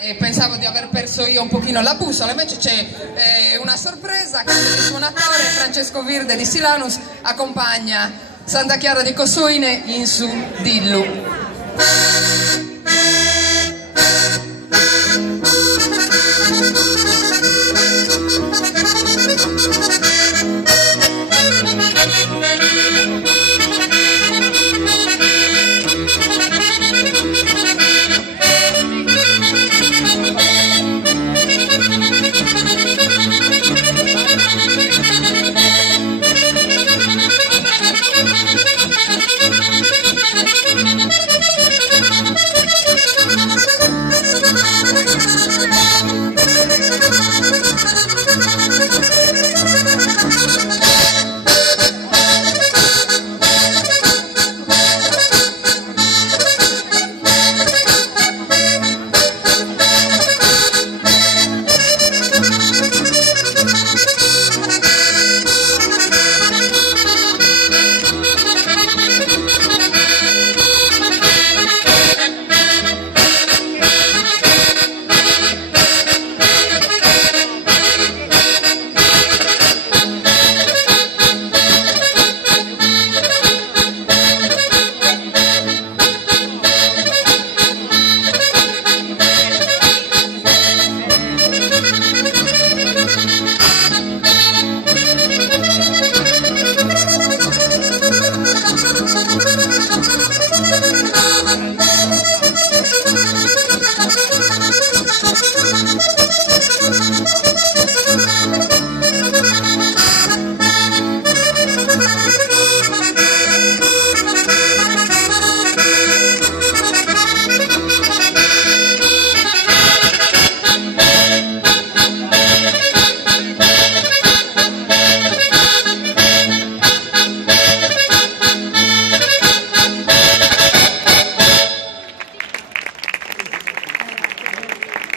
E pensavo di aver perso io un pochino la bussola, invece c'è una sorpresa, che il suonatore Francesco Virde di Silanus accompagna Santa Chiara di Cossuine in su Dillu.